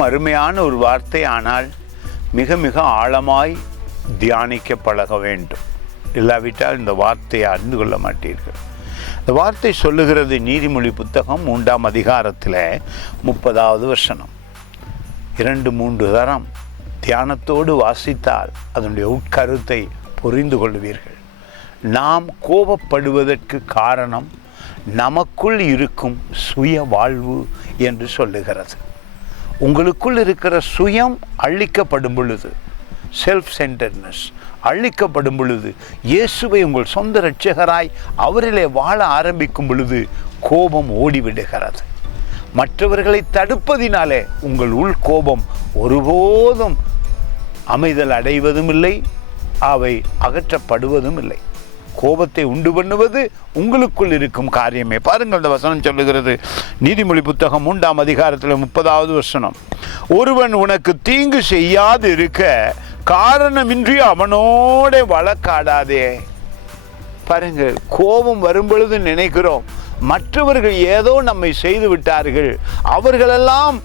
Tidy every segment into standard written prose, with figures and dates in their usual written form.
மிகவும் அருமையான ஒரு வார்த்தை. ஆனால் மிக மிக ஆழமாய் தியானிக்க பழக வேண்டும். இல்லாவிட்டால் இந்த வார்த்தையை அறிந்து கொள்ள மாட்டீர்கள். இந்த வார்த்தை சொல்லுகிறது நீதிமொழி புத்தகம் 3ஆம் அதிகாரத்தில் 30வது வசனம். 2-3 தரம் தியானத்தோடு வாசித்தால் அதனுடைய உட்கருத்தை புரிந்து கொள்வீர்கள். நாம் கோபப்படுவதற்கு காரணம் நமக்குள் இருக்கும் சுய வாழ்வு என்று சொல்லுகிறது. உங்களுக்குள் இருக்கிற சுயம் அழிக்கப்படும் பொழுது, செல்ஃப் சென்டர்னஸ் அழிக்கப்படும் பொழுது, இயேசுவை உங்கள் சொந்த இரட்சகராய் அவரிலே வாழ ஆரம்பிக்கும் பொழுது கோபம் ஓடிவிடுகிறது. மற்றவர்களை தடுப்பதினாலே உங்கள் உள் கோபம் ஒருபோதும் அமைதல் அடைவதும் இல்லை, அவை அகற்றப்படுவதும் இல்லை. கோபத்தை உண்டு பண்ணுவது உங்களுக்குள் இருக்கும் காரியமே. பாருங்கள், இந்த வசனம் சொல்லுகிறது நீதிமொழி புத்தகம் 3ஆம் அதிகாரத்தில் 30வது வசனம். ஒருவன் உனக்கு தீங்கு செய்யாது இருக்க காரணமின்றி அவனோட வழக்காடாதே. பாருங்கள், கோபம் வரும் பொழுது நினைக்கிறோம் மற்றவர்கள் ஏதோ நம்மை செய்து விட்டார்கள், அவர்களெல்லாம்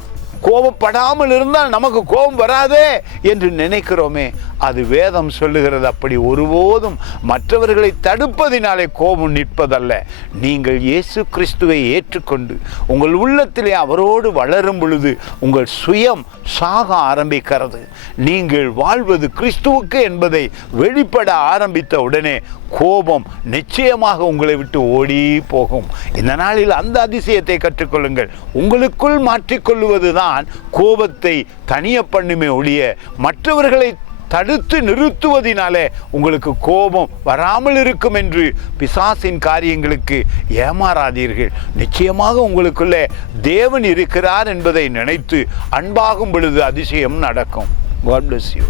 கோபப்படாமல் இருந்தால் நமக்கு கோபம் வராதே என்று நினைக்கிறோமே. அது வேதம் சொல்லுகிறது அப்படி ஒருபோதும் மற்றவர்களை தடுப்பதினாலே கோபம் நிற்பதல்ல. நீங்கள் இயேசு கிறிஸ்துவை ஏற்றுக்கொண்டு உங்கள் உள்ளத்திலே அவரோடு வளரும் பொழுது உங்கள் சுயம் சாக ஆரம்பிக்கிறது. நீங்கள் வாழ்வது கிறிஸ்துவுக்கு என்பதை வெளிப்பட ஆரம்பித்த உடனே கோபம் நிச்சயமாக உங்களை விட்டு ஓடி போகும். இந்த நாளில் அந்த அதிசயத்தை கற்றுக்கொள்ளுங்கள். உங்களுக்குள் மாற்றிக்கொள்வதுதான் கோபத்தை தனிய பண்ணுமே ஒழிய மற்றவர்களை தடுத்து நிறுத்துவதினாலே உங்களுக்கு கோபம் வராமல் இருக்கும் என்று பிசாசின் காரியங்களுக்கு ஏமாறாதீர்கள். நிச்சயமாக உங்களுக்குள்ளே தேவன் இருக்கிறார் என்பதை நினைத்து அன்பாகும் பொழுது அதிசயம் நடக்கும். God bless you.